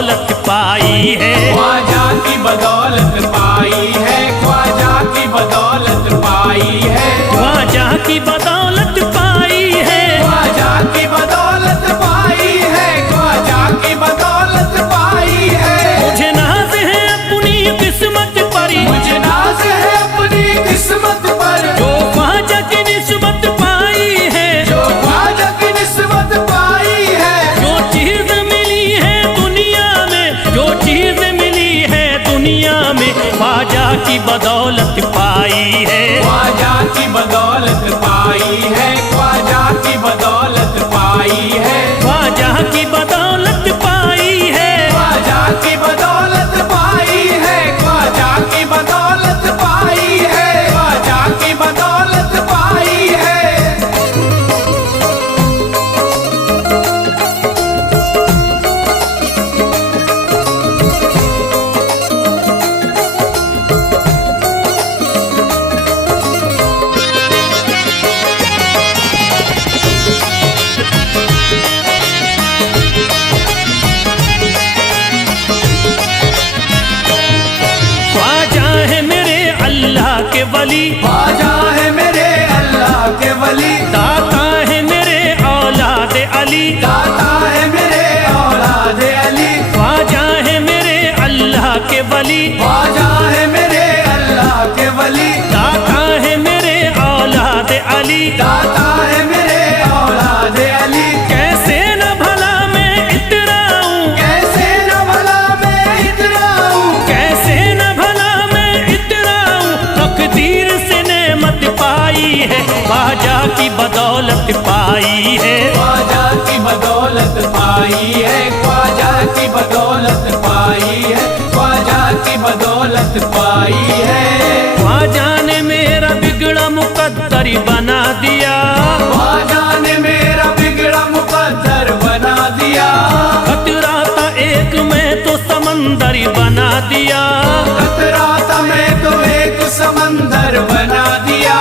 बदौलत पाई है, ख्वाजा की बदौलत पाई है, ख्वाजा की बदौलत पाई है, ख्वाजा की बदौलत पाई है, ख्वाजा की बदौलत पाई है, ख्वाजा की बदौलत पाई है। मुझे नाज है अपनी किस्मत पर, मुझे नाज है अपनी किस्मत पर, जो ख्वाजा की निस्बत पाई है, जो ख्वाजा की निस्बत पाई है। जो चीज मिली है दुनिया में, जो चीज मिली है दुनिया में, ख्वाजा की बदौलत पाई है, ख्वाजा की बदौलत पाई है, ख्वाजा की बदौलत पाई है, ख्वाजा की बदौलत पाई है, ख्वाजा की बदौलत पाई है, ख्वाजा की बदौलत पाई है, ख्वाजा की बदौलत पाई है। ख्वाजा है मेरे अल्लाह के वली, ख्वाजा है मेरे अल्लाह के वली, दाता है मेरे औलाद अली, दाता है मेरे औलाद अली, ख्वाजा है मेरे अल्लाह के वली, ख्वाजा है मेरे अल्लाह के वली, दाता है मेरे औलाद अली, दाता है मेरे औलाद अली। कैसे न भला मैं इतराऊं, कैसे न भला मैं इतराऊं, कैसे न भला मैं इतराऊं, तकदीर से नेमत पाई है, ख्वाजा की बदौलत पाई है, ख्वाजा की बदौलत पाई है, ख्वाजा की बदौलत पाई है, ख्वाजा की बदौलत पाई है। ख्वाजा ने मेरा बिगड़ा मुकद्दर बना दिया, ख्वाजा ने मेरा बिगड़ा मुकद्दर बना दिया, खतरा था एक मैं तो समंदर बना दिया, खतरा था मैं तो एक समंदर बना दिया।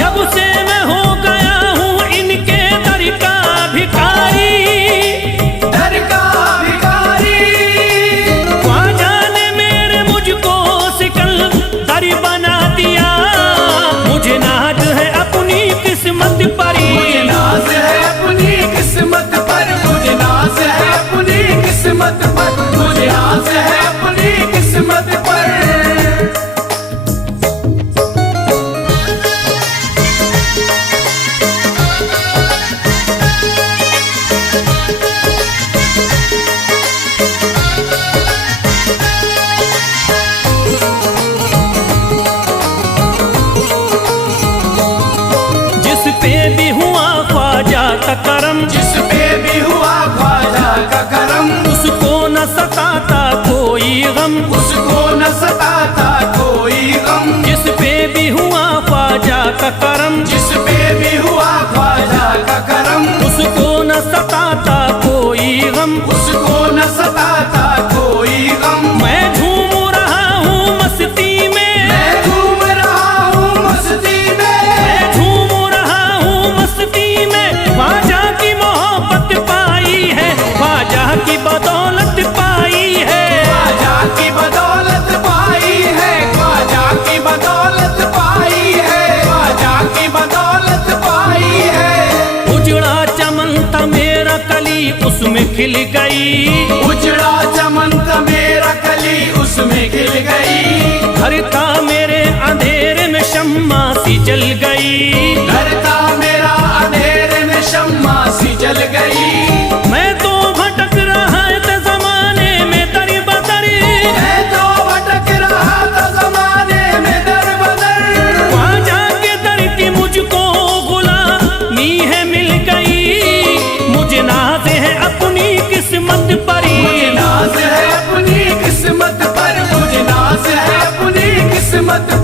जब से मैं हो गया हूँ इनके दर का भिखारी, दर का भिखारी, ख्वाजा ने मेरे मुझको सिकंदर बना दिया, मुझे नाज है अपनी किस्मत पर, मुझे नाज है अपनी किस्मत पर, मुझे नाज है अपनी किस्मत पर, मुझे नाज है अपनी किस्मत पर। जिस पे भी हुआ ख्वाजा का करम, जिस पे भी हुआ ख्वाजा का करम, उसको न सताता कोई गम, उसको न सताता कोई गम। जिस पे भी हुआ ख्वाजा का करम, जिस पे भी हुआ ख्वाजा का करम, उसको न सताता कोई गम, उसको न सताता कोई गम। मैं झूम रहा हूँ मस्ती में, मैं झूम रहा हूँ मस्ती में, मैं झूम रहा हूँ मस्ती में, ख्वाजा की मोहब्बत पाई है, ख्वाजा की बदौलत पाई है, ख्वाजा की बदौलत पाई है, ख्वाजा की बदौलत पाई है, ख्वाजा की बदौलत पाई है। उजड़ा चमन था मेरा कली उसमें खिल गई, उजड़ा चमन था मेरा कली उसमें खिल गई, घर था मेरे अंधेरे में शम्मा सी जल गई, घर था मेरा अंधेरे में शम्मा सी जल गई। मैं तो भटक रहा था जमाने में दर बदर, मैं तो भटक रहा था जमाने में दर बदर, ख्वाजा के दर की मुझको गुलामी है मिल गई, मुझे नाज है अपनी किस्मत पर, मुझे नाज है अपनी किस्मत पर, मुझे नाज है अपनी किस्मत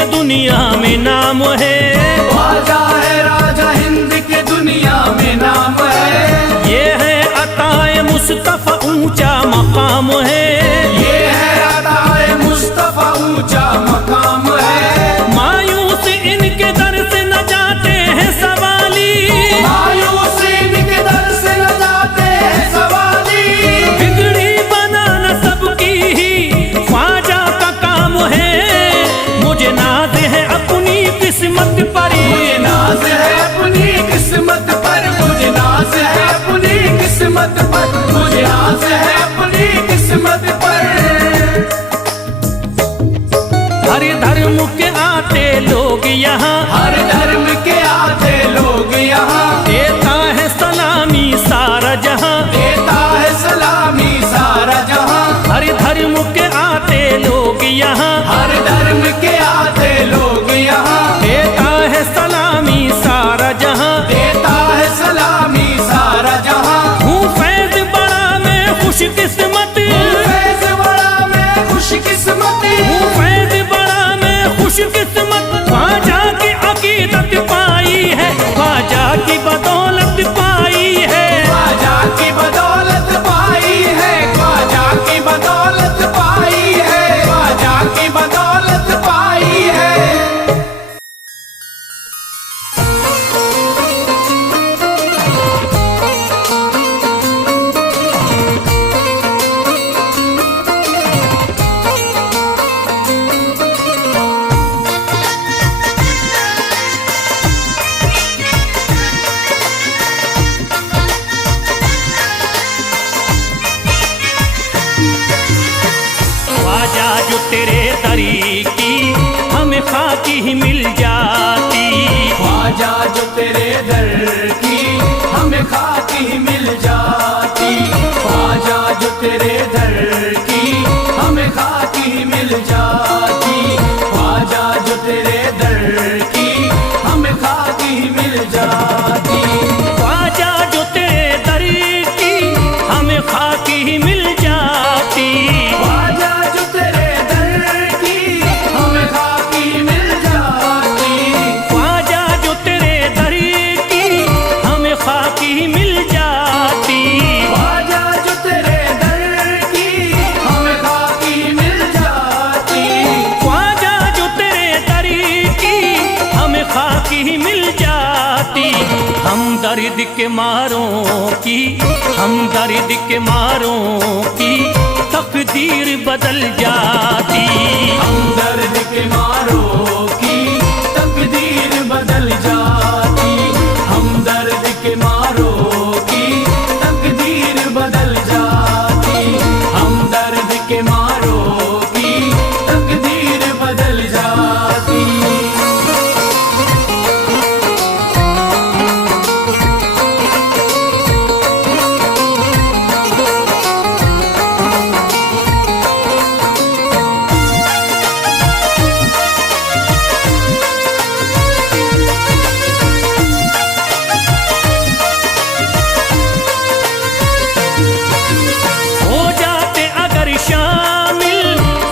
के दुनिया में नाम है। ख्वाजा है राजा हिंद के दुनिया में नाम है। ये है अताए मुस्तफा ऊंचा मकाम है। ये है अताए मुस्तफा ऊंचा मकाम है। मायूस इनके दर से न जाते हैं सवाली। मायूस इनके दर से न जाते हैं सवाली। बिगड़ी बनाना सबकी ही ख्वाजा का काम है। मुझे नाज है अपनी किस्मत पर। मुझे नाज है अपनी किस्मत पर। मुझे नाज है अपनी किस्मत पर। मुझे नाज है अपनी किस्मत पर। हर धर्म के आते लोग यहाँ। हर धर्म के आते लोग यहाँ। देता है सलामी सारा जहाँ। देता है सलामी सारा जहाँ। हर धर्म के आते लोग यहाँ। हर धर्म के आते लोग यहाँ। देता है सलामी सारा जहाँ। देता है सलामी सारा जहाँ। हूँ फैज बड़ा मैं खुशकिस्मत। फैज बड़ा मैं खुशकिस्मत। हूँ फैज बड़ा मैं खुशकिस्मत। ख्वाजा की अकीदत पाई है। ख्वाजा की बदौलत पाई है। ख्वाजा की बदौलत पाई है। ख्वाजा की बदौलत पाई है। ख्वाजा की बदौलत पाई है। ख्वाजा जो तेरे दरी की हमें खाकी ही मिल जाती। ख्वाजा जो तेरे दर की हमें खाकी ही मिल जाती। ख्वाजा जो तेरे दर की हमें खाकी ही मिल जाती। ख्वाजा जो तेरे दर की हमें खाकी ही मिल जाती। ख्वाजा जो तेरे दरी की हमें खाकी ही मिल जाती। ख्वाजा जो तेरे दर की हमें खाकी मिल जाती। ख्वाजा जो तेरे दरी की हमें खाकी ही मिल जाती। ख्वाजा जो तेरे दर की हमें खाकी मिल जाती। ख्वाजा जो तेरे दरी की हमें खाकी ही मिल जाती। हम दर्द के मारों की, हम दर्द के मारों की तकदीर बदल जाती। हम दर्द के मारों की तकदीर बदल जाती। हम दर्द के मारों की तकदीर बदल जाती। हम दर्द के मारों की तकदीर बदल जाती। हो जाते अगर शामिल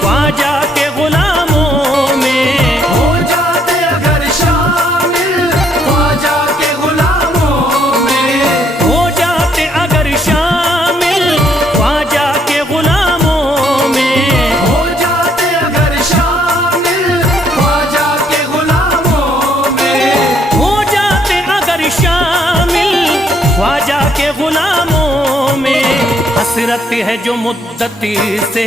ख्वाजा के गुलामों में। हो जाते अगर शामिल ख्वाजा के गुलामों में। हो जाते अगर शामिल ख्वाजा के गुलामों में। हो जाते अगर शामिल ख्वाजा के गुलामों में। हो जाते अगर शामिल ख्वाजा के गुलामों में। हसरत है जो मुद्दती से,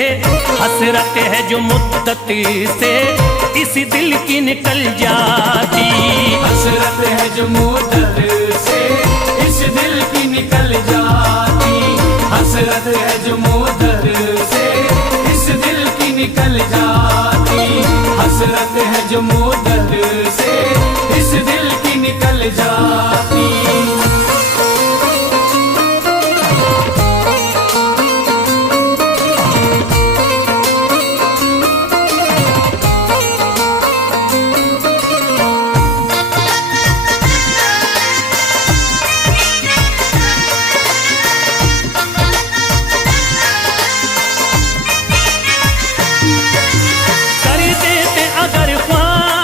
हसरत है जो मुद्दती से इस दिल की निकल जाती। हसरत है जो मुद्दत से इस दिल की निकल जाती। हसरत है जो मुद्दत से इस दिल की निकल जाती। हसरत है जो मुद्दत से इस दिल की निकल जाती। कर देते अगर ख्वाजा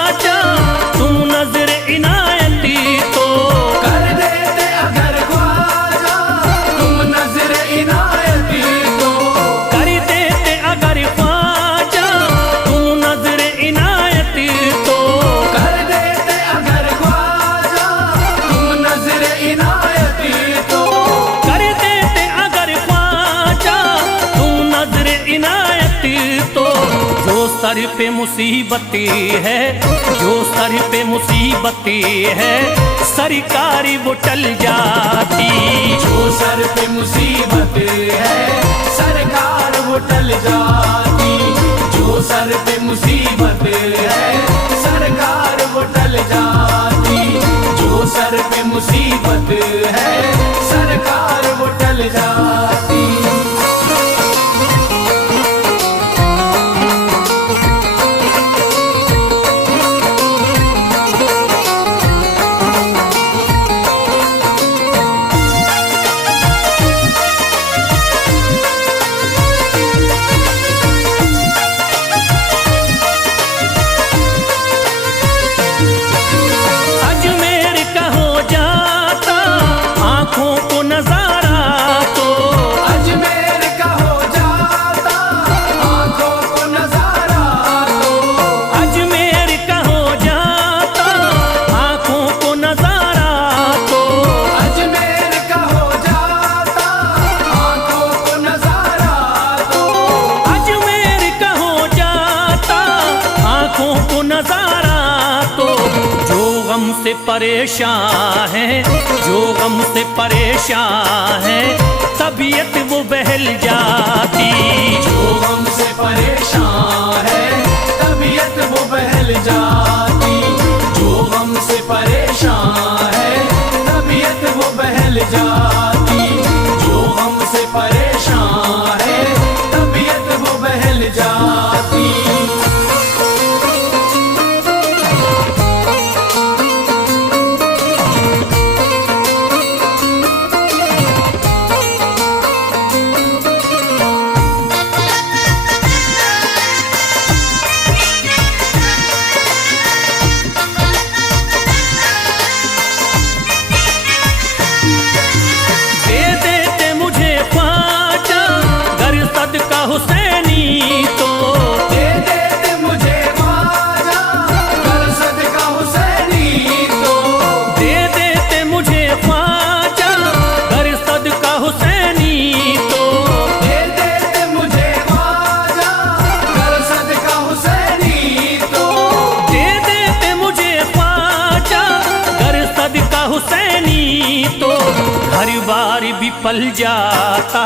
सर पे मुसीबतें है, जो सर पे मुसीबतें है, सरकारी वो टल जाती। जो सर पे मुसीबत है सरकार वो टल जाती। जो सर पे मुसीबत है सरकार वो टल जाती। जो सर पे मुसीबत है सरकार वो टल जाती। अजमेर का हो जाता आंखों को नजारा तो, अजमेर का हो जाता आंखों को नजारा तो। अजमेर का हो जाता आंखों को नजारा तो, अजमेर का हो जाता आंखों को नजारा तो। अजमेर का हो जाता आंखों को नजारा तो। जो गम से परेशान है, जो गम से परेशान है, तबीयत वो बहल जाती। जो गम से परेशान है तबीयत वो बहल जाती। जो गम से परेशान है तबीयत वो बहल जाती। जो गम से परेशान है तबीयत वो बहल जाती। दे देते मुझे ख्वाजा गर सदका हुसैनी तो, दे देते मुझे ख्वाजा कर सदका हुसैनी तो। दे देते मुझे ख्वाजा गर सदका हुसैनी तो, दे देते मुझे ख्वाजा कर सदका हुसैनी तो। दे देते मुझे ख्वाजा गर सदका हुसैनी तो। घर बार भी पल जाता,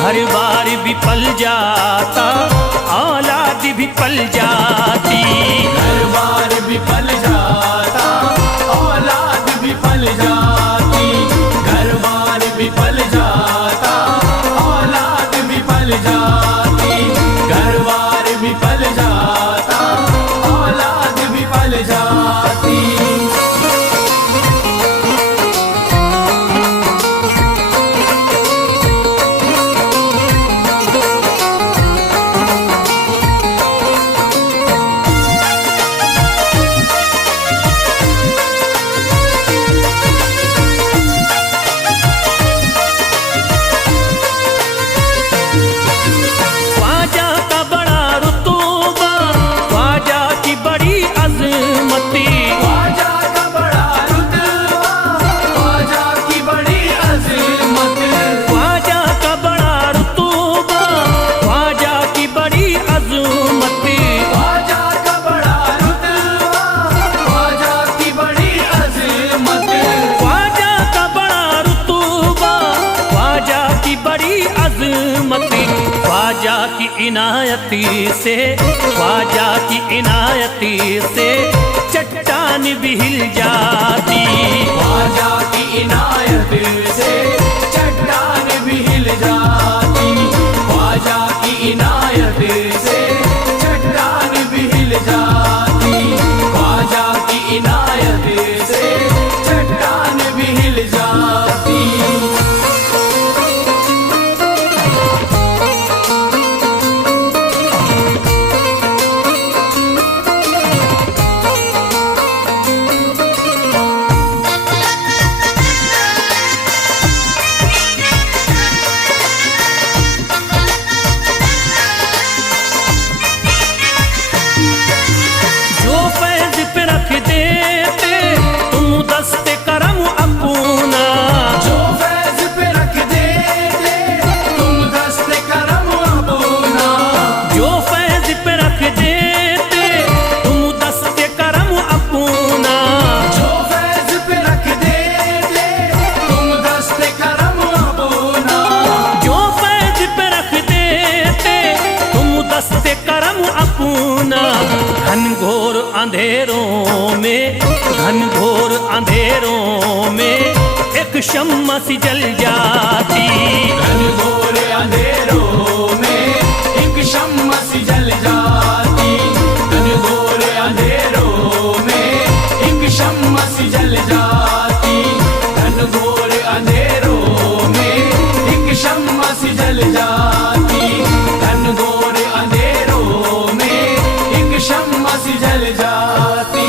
घर बार भी पल जाता, औलाद भी पल जाती। घर बार भी पल जाता औलाद भी पल जाती। घर बार भी पल जाता औलाद भी पल जाती। घर बार भी पल जाता औलाद भी पल जाती। ख्वाजा का बड़ा रुतबा, ख्वाजा की बड़ी अजमती, ख्वाजा का बड़ा रुतबा ख्वाजा की बड़ी अज़मत। ख्वाजा का बड़ा रुतबा, ख्वाजा की बड़ी अजमती, ख्वाजा का बड़ा रुतबा ख्वाजा की बड़ी अज़मत। ख्वाजा का बड़ा रुतबा, ख्वाजा की बड़ी अजमती। ख्वाजा की इनायती से, ख्वाजा की इनायती से चट्टान भी हिल जाती। ख्वाजा की इनायत से चट्टान भी हिल जाती। ख्वाजा की इनायत से चट्टान भी हिल जाती। ख्वाजा की इनायत से चट्टान भी हिल जाती। अंधेरों में, घनघोर अंधेरों में एक शम्मा सी जल जाती। घनघोर अंधेरों में एक शम्मा सी जल जाती। घनघोर अंधेरों में एक शम्मा सी जल जाती। घनघोर अंधेरों में एक शम्मा सी जल जाती। घनघोर अंधेरों में एक शम्मा सी जल जाती।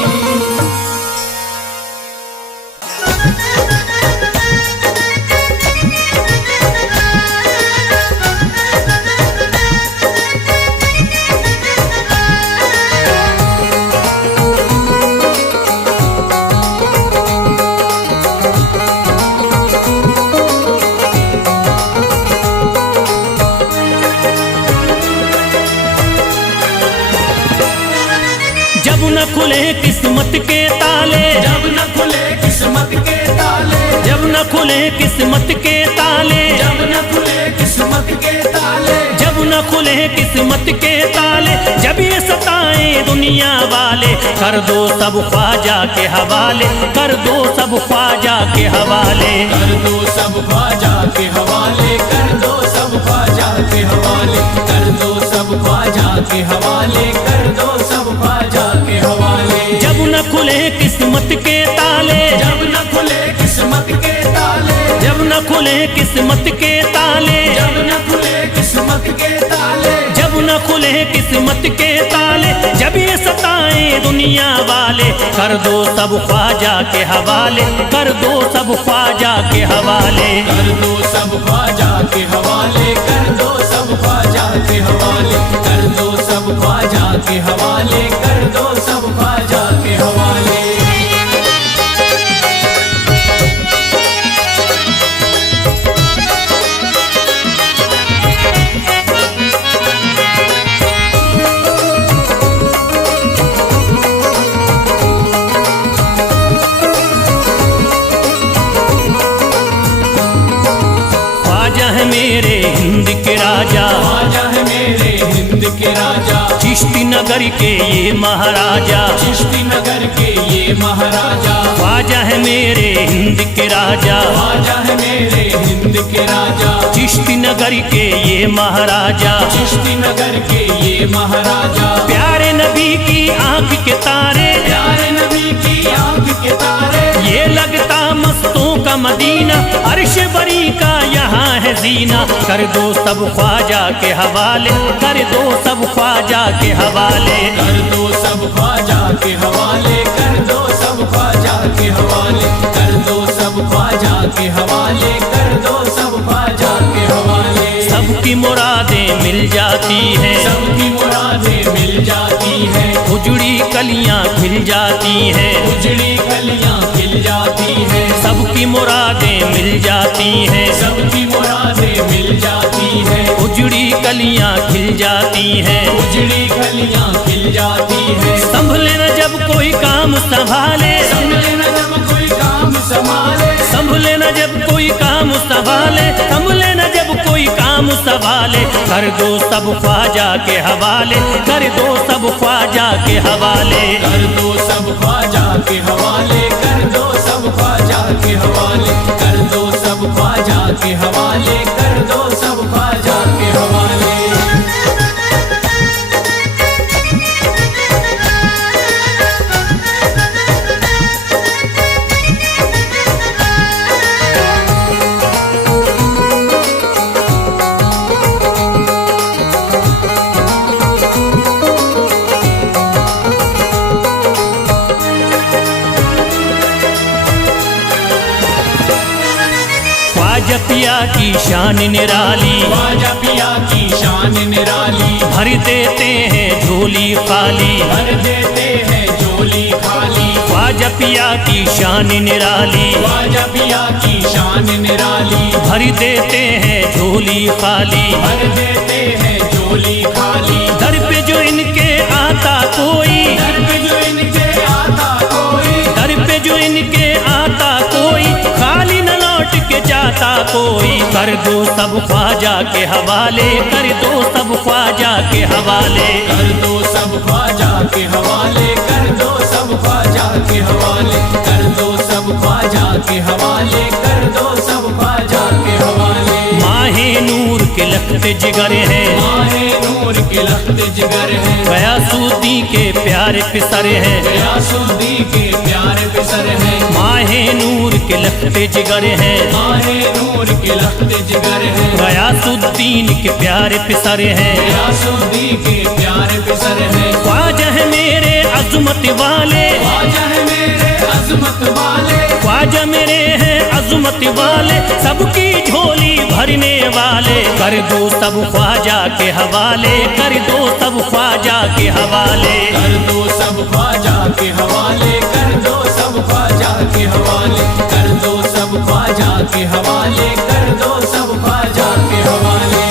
जब न खुले किस्मत के ताले, जब न खुले किस्मत के ताले, जब न खुले किस्मत के ताले, जब न खुले किस्मत के ताले, जब न खुले किस्मत के ताले, जब ये सताएं दुनिया वाले, कर दो सब ख्वाजा के हवाले, कर दो सब ख्वाजा के हवाले। कर दो सब ख्वाजा के हवाले, कर दो सब ख्वाजा के हवाले, कर दो सब ख्वाजा के हवाले, कर दो सब ख्वाजा के हवाले। जब न खुले किस्मत के ताले, जब न खुले किस्मत के ताले, जब न खुले किस्मत के ताले, जब न खुले किस्मत के ताले, जब न खुले किस्मत के ताले, जब ये सताएं दुनिया वाले, कर दो सब ख्वाजा के हवाले, कर दो सब ख्वाजा के हवाले। कर दो सब ख्वाजा के हवाले, कर दो सब ख्वाजा के हवाले, कर दो सब ख्वाजा के हवाले, कर दो सब ख्वाजा के हवाले। ख्वाजा है मेरे हिंद के राजा, ख्वाजा है मेरे हिंद के राजा, चिश्ती नगर के ये महाराजा, चिश्ती नगर के ये महाराजा। ख्वाजा है मेरे हिंद के राजा, ख्वाजा है मेरे हिंद के राजा, चिश्ती नगर के ये महाराजा, चिश्ती नगर के ये महाराजा। प्यारे नबी की आंख के तारे, प्यारे नबी की आंख के तारे, ये लगता मस्तों का मदीना, अर्श बरी का यहाँ है जीना। कर दो सब ख्वाजा के हवाले, कर दो सब ख्वाजा के हवाले। कर दो सब ख्वाजा के हवाले, कर दो सब ख्वाजा के हवाले, कर दो सब ख्वाजा के हवाले, कर दो सब ख्वाजा के हवाले। सबकी मुरादें मिल जाती हैं, सबकी मुरादें मिल जाती हैं, उजड़ी कलियां खिल जाती हैं, उजड़ी कलियां खिल जाती हैं। सबकी मुरादें मिल जाती हैं, सबकी मुरादें मिल जाती हैं, उजड़ी कलियां खिल जाती हैं। उजड़ी कलियां खिल जाती हैं। संभले न जब कोई काम संभाले, संभले न जब कोई काम संभाले, संभले न जब कोई काम संभाले, संभले न जब कोई काम संभाले। कर दो सब ख्वाजा के हवाले, कर दो सब ख्वाजा के हवाले। कर दो सब ख्वाजा के हवाले, कर दो सब ख्वाजा के हवाले, कर दो सब ख्वाजा के हवाले, कर दो सब ख्वाजा के हवाले। ख्वाजा पिया की शान निराली, ख्वाजा पिया की शान निराली, भर देते हैं झोली खाली, भर देते हैं झोली खाली। ख्वाजा पिया की शान निराली, ख्वाजा पिया की शान निराली, भर देते हैं झोली खाली, भर देते हैं झोली खाली। दर पे जो इनके आता कोई, दर पे जो इनके आता कोई, दर पे जो इनके आता कोई, खाली न लौट के जाता कोई। कर दो सब ख्वाजा के हवाले, कर दो सब ख्वाजा के हवाले। कर दो सब ख्वाजा के हवाले कर दो, सब ख्वाजा के हवाले कर दो, सब ख्वाजा के हवाले कर दो, सब ख्वाजा के हवाले। माहे नूर के लखते जिगर है, माहे नूर के लखते जिगर है, गयासुद्दीन के प्यारे पिसर है, गयासुद्दीन के प्यारे पिसर है। माहे नूर के लखते जिगर है, माहे नूर के लखते जिगर है, गयासुद्दीन के प्यारे पिसर है, गयासुद्दीन के प्यारे पिसर है। ख्वाजा है मेरे अज़मत वाले, ख्वाजा है मेरे अज़मत वाले, ख्वाजा मेरे हैं अज़मत वाले, सबकी झोली भरने वाले, कर दो सब ख्वाजा के हवाले, कर दो सब ख्वाजा के हवाले, कर दो सब ख्वाजा के हवाले, कर दो सब ख्वाजा के हवाले, कर दो सब ख्वाजा के हवाले, कर दो सब ख्वाजा के हवाले।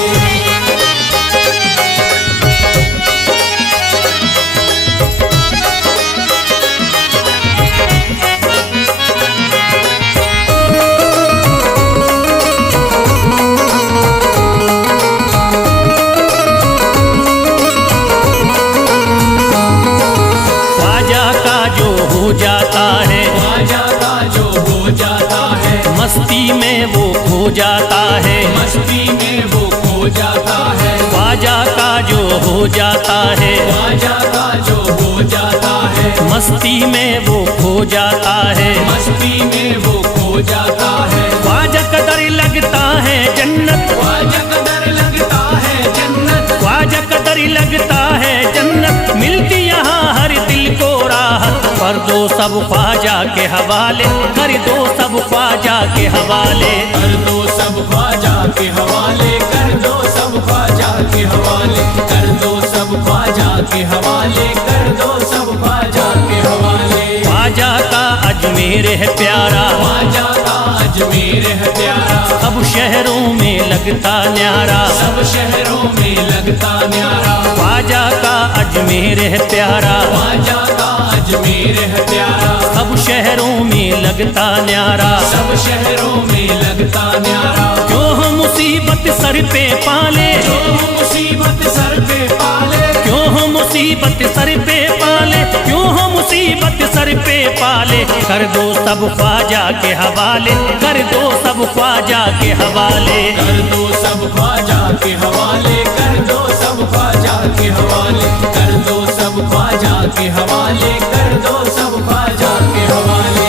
हो जाता है, ख्वाजा का जो हो जाता है, मस्ती में वो खो जाता है, मस्ती में वो खो जाता है। ख्वाजा का जो हो जाता है, ख्वाजा का जो हो जाता है, मस्ती में वो खो जाता है, मस्ती में वो खो जाता है। ख्वाजा कदर लगता है जन्नत, ख्वाजा कदर लगता है जन्नत, ख्वाजा कदर लगता है जन्नत, मिलती यहाँ हर दिल को राहत, कर दो सब ख्वाजा के हवाले, कर दो सब ख्वाजा के हवाले, कर दो सब ख्वाजा के हवाले, कर दो सब ख्वाजा के हवाले, कर दो सब ख्वाजा के हवाले, कर दो सब ख्वाजा के हवाले। ख्वाजा का अजमेर है प्यारा, ख्वाजा का अजमेर है प्यारा, सब शहरों में लगता न्यारा, सब शहरों में लगता न्यारा। ख्वाजा का अजमेर है प्यारा, ख्वाजा का अजमेर है प्यारा, सब शहरों में लगता न्यारा, सब शहरों में लगता न्यारा। क्यों हम मुसीबत सर पे पाले, जो मुसीबत सर पे पाले, क्यों हम मुसीबत सर पे पाले, क्यों हम मुसीबत सर पे पाले, कर दो सब ख्वाजा के हवाले, कर दो सब ख्वाजा के हवाले, कर दो सब ख्वाजा के हवाले, कर दो सब ख्वाजा के हवाले, कर दो सब ख्वाजा के हवाले, कर दो सब ख्वाजा के हवाले।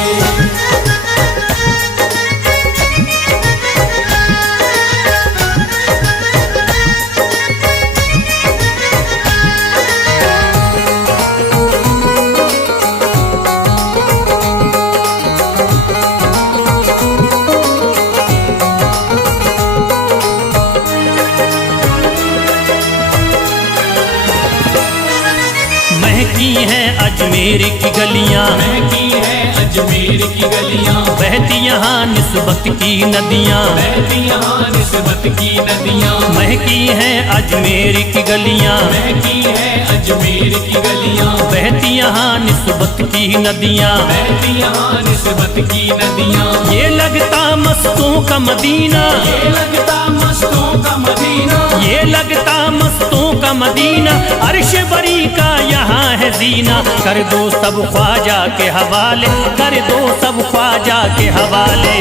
महकी हैं अजमेर की गलियां, महकी है अजमेर की गलियां, बहती यहाँ निस्बत की नदियाँ, बहती यहाँ निस्बत की नदियां। महकी हैं अजमेर की गलियां, महकी है अजमेर की गलियां, बहती यहाँ निस्बत की नदियाँ, बहती यहाँ निस्बत की नदियां। ये लगता मस्तों का मदीना, ये लगता मस्तों का मदीना, ये लगता मस्तों का मदीना, अर्श बरी का यहाँ है जीना, कर दो सब ख्वाजा के हवाले, कर दो सब ख्वाजा के हवाले।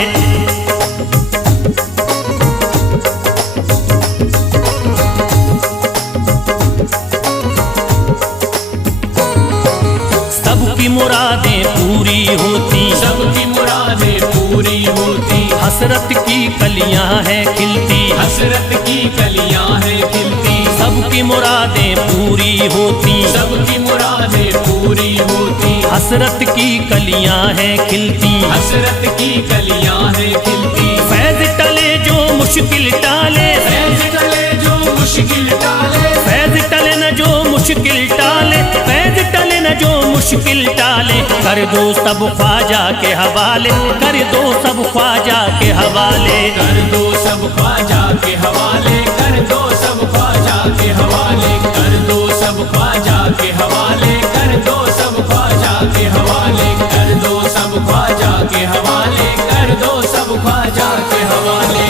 सबकी मुरादें पूरी होती, सबकी मुरादें पूरी होती, हसरत की कलियां हैं खिलती, हसरत की कलियां हैं खिलती। सबकी मुरादें पूरी होती, सबकी मुरादें पूरी होती, हसरत की कलियां हैं खिलती, हसरत की कलियां हैं खिलती। फैज टले जो मुश्किल टाले, फैज टले जो मुश्किल टाले, फैज टले न जो मुश्किल टाले, फैज टले न जो मुश्किल टाले, कर दो सब ख्वाजा के हवाले, कर दो सब ख्वाजा के हवाले, कर दो सब ख्वाजा के हवाले, कर दो सब ख्वाजा के हवाले, कर दो सब ख्वाजा के हवाले, कर दो सब ख्वाजा के हवाले, कर दो सब ख्वाजा के हवाले, कर दो सब ख्वाजा के हवाले।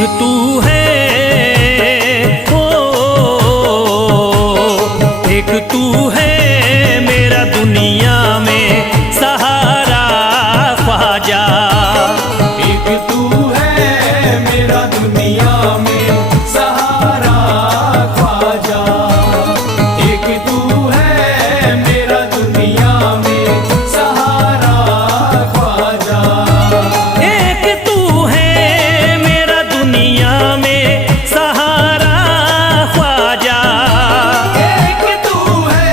तू है, ओ एक तू है मेरा दुनिया में सहारा ख्वाजा। एक तू है मेरा दुनिया में सहारा ख्वाजा। एक तू है मेरा दुनिया में सहारा ख्वाजा। एक तू है मेरा दुनिया में सहारा ख्वाजा। एक तू है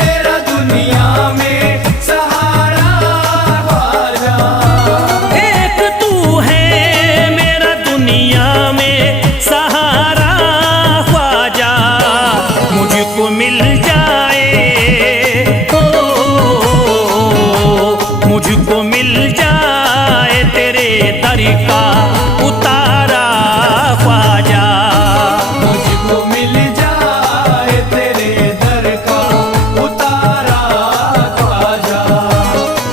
मेरा दुनिया में सहारा ख्वाजा। एक तू है मेरा दुनिया में सहारा ख्वाजा। मुझको मिल जाए, ओ मुझको मिल जाए तेरे दर का उतारा ख्वाजा। मुझको मिल जाए तेरे दर का उतारा ख्वाजा।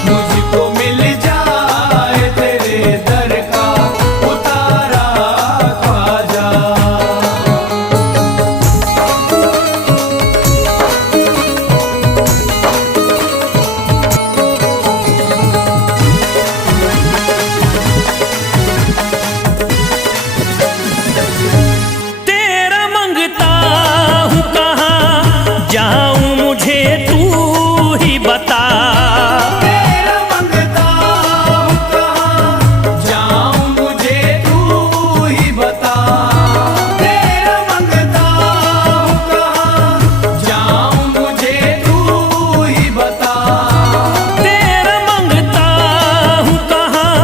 मुझको मिल जाए तेरे दर का उतारा ख्वाजा। तेरा मंगता हूँ कहाँ जाऊँ मुझे तू ही बता। तेरा मंगता हूँ कहाँ जाऊँ मुझे तू ही बता। तेरा मंगता हूँ कहाँ जाऊँ मुझे तू ही बता। तेरा मंगता हूँ कहाँ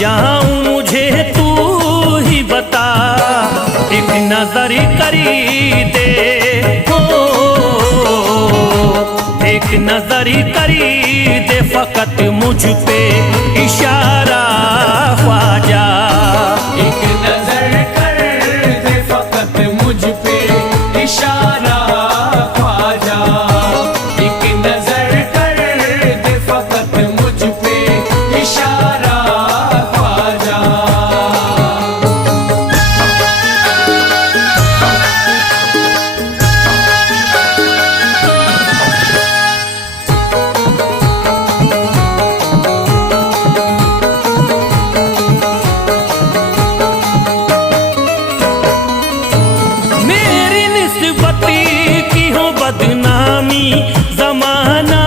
जाऊँ मुझे तू ही बता। एक नजर करी दे, ओ एक नजर करी दे फकत मुझ पे इशारा ख्वाजा। एक नजर कर दे फकत मुझ पे इशारा ख्वाजा। एक नजर कर दे फकत मुझ पे इशारा ख्वाजा। मेरी निस्बत की हो बदनामी जमाना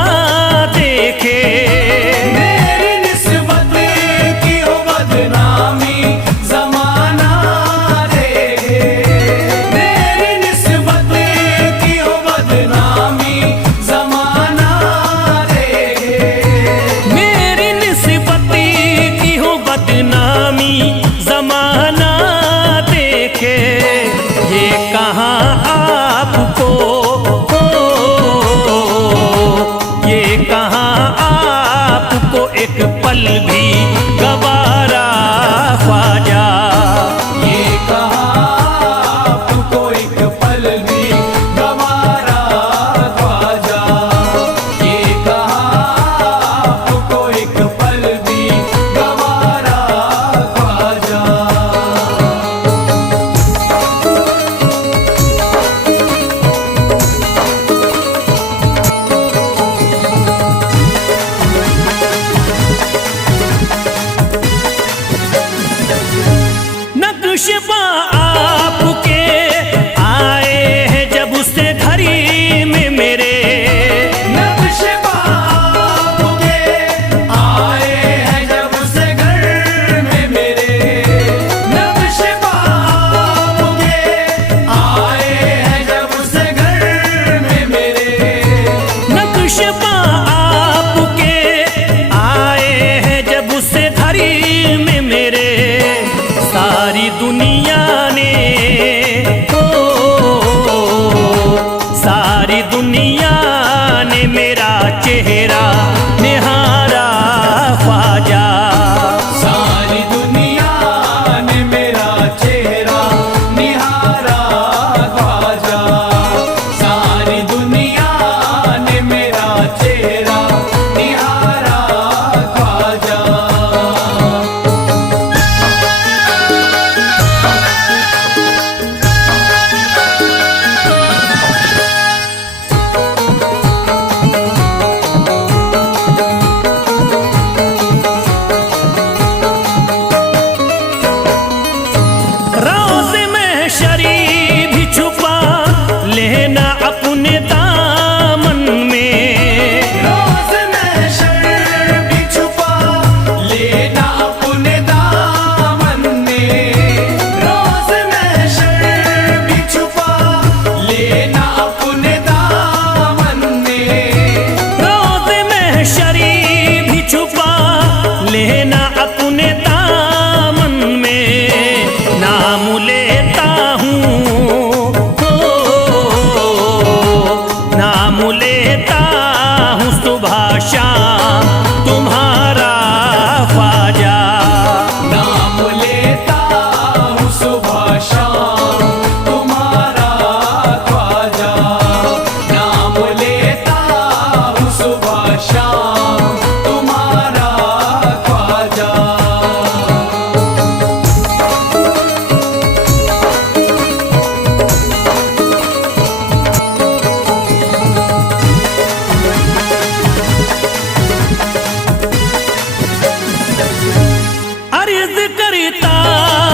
देखे। मेरी निस्बत की हो बदनामी जमाना देखे। मेरी निस्बत की हो बदनामी जमाना देखे। मेरी निस्बत की हो बदनामी जमाना देखे। ये कहाँ आपको, ओ ये कहाँ आपको एक पल भी गवारा ख्वाजा। ये कहाँ आपको एक पल भी गवारा ख्वाजा। ये कहाँ आपको एक पल भी गवारा ख्वाजा। नक्शबा आपके आए हैं जब से घड़ी में मेरे। नक्शबा आपके आए हैं जब से घर में मेरे। नक्शबा आपके आए हैं जब से घर में मेरे। नक्शबा आपके आए हैं जब से घड़ी में मेरे। सारी दुनिया ने, ओ सारी दुनिया ने मेरा चेहरा निहारा ख्वाजा। सारी दुनिया ने मेरा चेहरा निहारा ख्वाजा। सारी दुनिया ने मेरा चेहरा निहारा ख्वाजा। करता